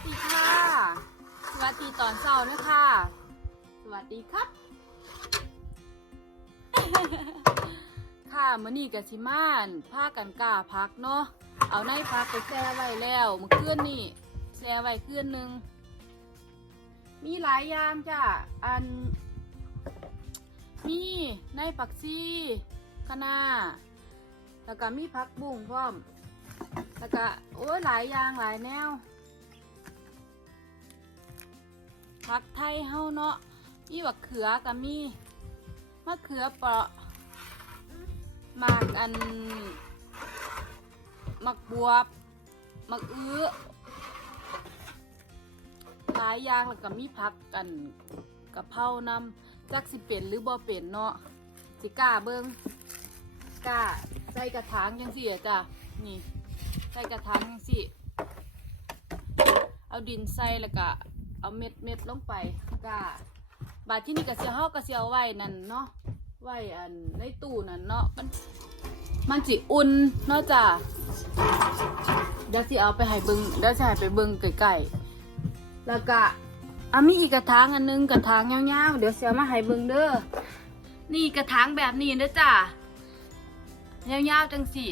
สดีค่ะ สวัสดีตอนเช้านะคะ สวัสดีครับ ค่ะมื้อนี้กับชิมานผ้ากันกาพักเนาะ เอาในพักไปแช่ไว้แล้วเมื่อคืนนี่แช่ไว้คืนหนึง มีหลายอย่างจ้ะ อัน มีในปักซี่คะน้าแล้วก็มีพักบุ้งพร้อมแล้วก็โอ้ยหลายอย่างหลายแนว ผักไทยเฮาเนาะมีบักเขือกับมีมะเขือเปราะหมากอันหมักบวบหมักอื้อหลายอย่างแล้วก็มีผักกันกะเพรานำจักสิเป็นหรือบ่เป็นเนาะสิกล้าเบิงกล้าใส่กระถางยังสิอะจ้ะนี่ใส่กระถางยังสิเอาดินใส่แล้วก็ เอาเม็ดเม็ดลงไปก็บาดที่นี่ก็เสียเฮาก็เสียเอาไว้นั่นเนาะไว้อันในตู้นั่นเนาะมันมันสิอุ่นเนาะจ้ะเดี๋ยวสิเอาไปให้เบิงเดี๋ยวสิให้ไปเบิงใกล้ๆแล้วก็อะมีอีกกระถางอันนึงกระถางยาวๆเดี๋ยวเสียมาให้เบิงเด้อนี่กระถางแบบนี้เด้อจ้ะยาวๆจังสิ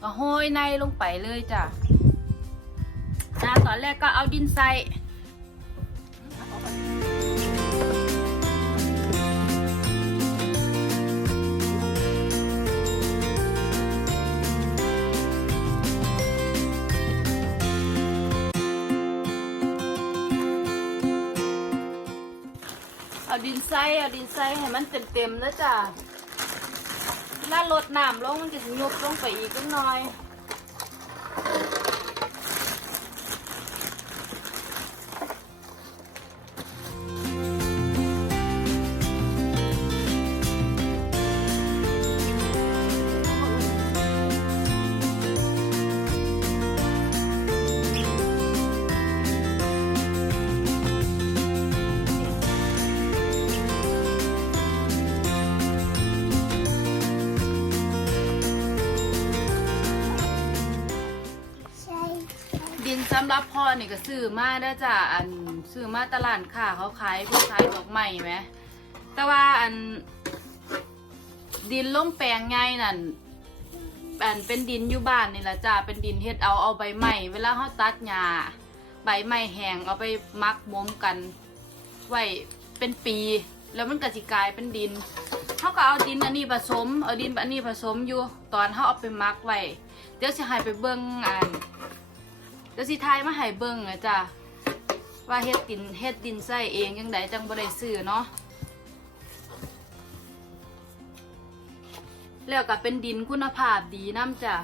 ก็ห้อยในลงไปเลยจ้ะนะตอนแรกก็เอาดินใส่ เอาดินใส่เอาดินใส่ให้มันเต็มๆแล้วจ้ะถ้าลดน้ำลงมันจะยุบลงไปอีกนิดหน่อย สำหรับพ่อนี่ก็ซื้อมาได้จ้ะอันซื้อมาตลาดค่ะเขาขายพวกขายดอกไม้ไหมแต่ว่าอัน ดินล่มแปลงไงนั่นอันเป็นดินอยู่บ้านนี่แหละจ้ะเป็นดินเฮ็ดเอาเอาใบไม้เวลาเขาตัดหญ้าใบไม้แห้งเอาไปมักมมกันไว้เป็นปี แล้วมันก็สิกลายเป็นดินเขาก็เอาดินอันนี้ผสมเอาดินอันนี้ผสมอยู่ตอนเขาเอาไปมักไว้เดี๋ยวสิให้ไปเบิ่งอัน เดี๋ยวสิทายมาให้เบิ่งอะจ้ะว่าเฮ็ดดินเฮ็ดดินใส่เองยังไดจังบ่ได้ซื้อเนาะแล้วก็เป็นดินคุณภาพดีน้ำจ้ะ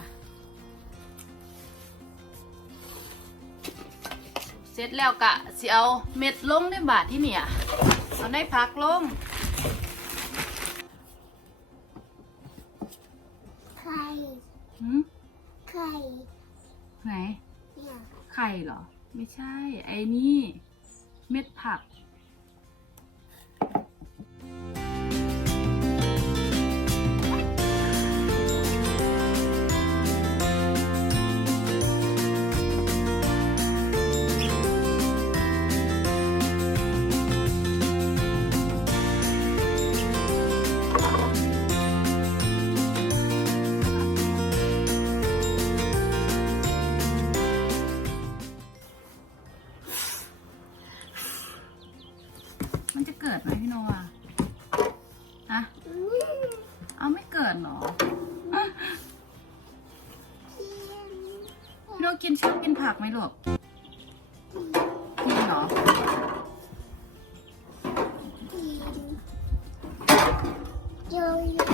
เสร็จแล้วก็สิเอาเม็ดลงในบาทที่เนี่ยเอาในพักลงไข่หืมไข่ไหนเนี่ยไข่ เหรอ ไม่ใช่ ไอ้นี่ เม็ดผัก กิดไหมพี่โนอะฮะอืมเอาไม่เกิดเหรอกินพี่โนกินชอบกินผักไหมลูกกินเหรอ กินโยโย่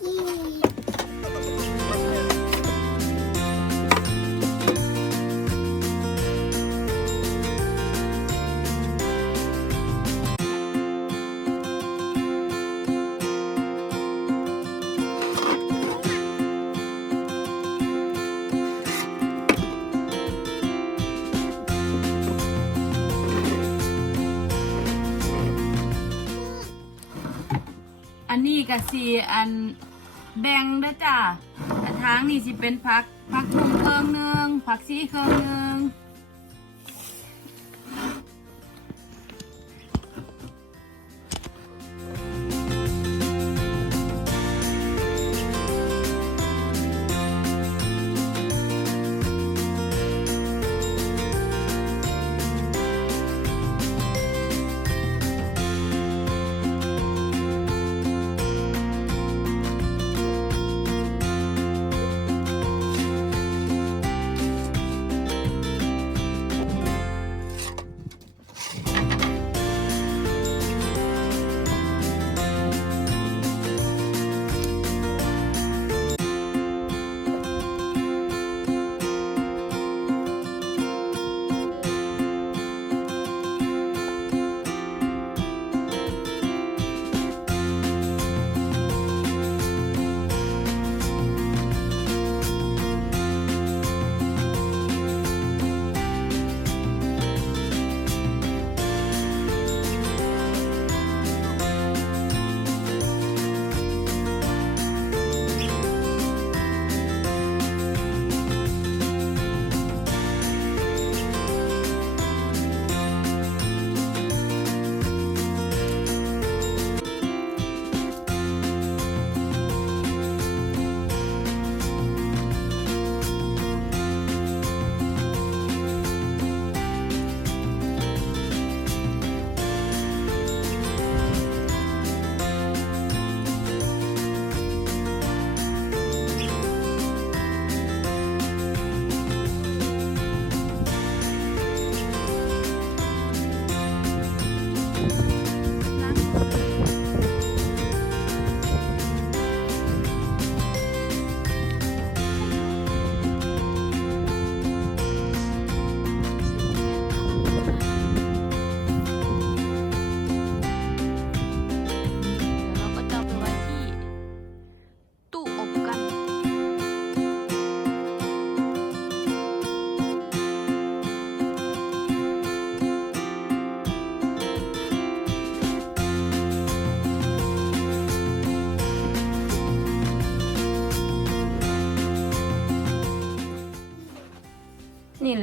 กิน ก็สีอันแบ่งเด้อจ้ะทางนี่สิเป็นพักพักบุ้งเครื่องหนึงพักซีเครื่องหนึง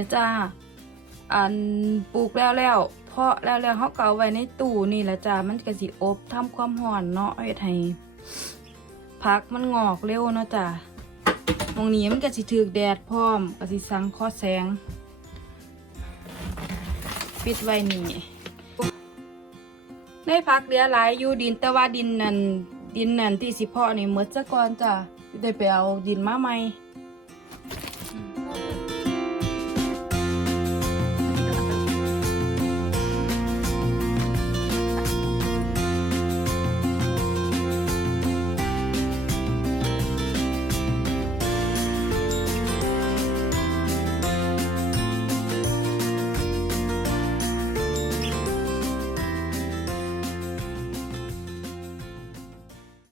นะจ้าอันปลูกแล้วแล้วเพาะแล้วแล้วเขาเก็าไว้ในตู้นี่ละจ้ามันก็สิอบทำความร้อนเนาะเฮ็ดให้พักมันงอกเร็วเนาะจ้าหมองนี้มันก็สิถูกแดดพร้อมก็สิสังเคราะห์แสง ปิดไว้นี่ได้พักเหลือหลายอยู่ดินแต่ว่าดินนั่นดินนั่นที่สิเพาะนี่หมดซะก่อนจ้าได้ไปเอาดินมาใหม่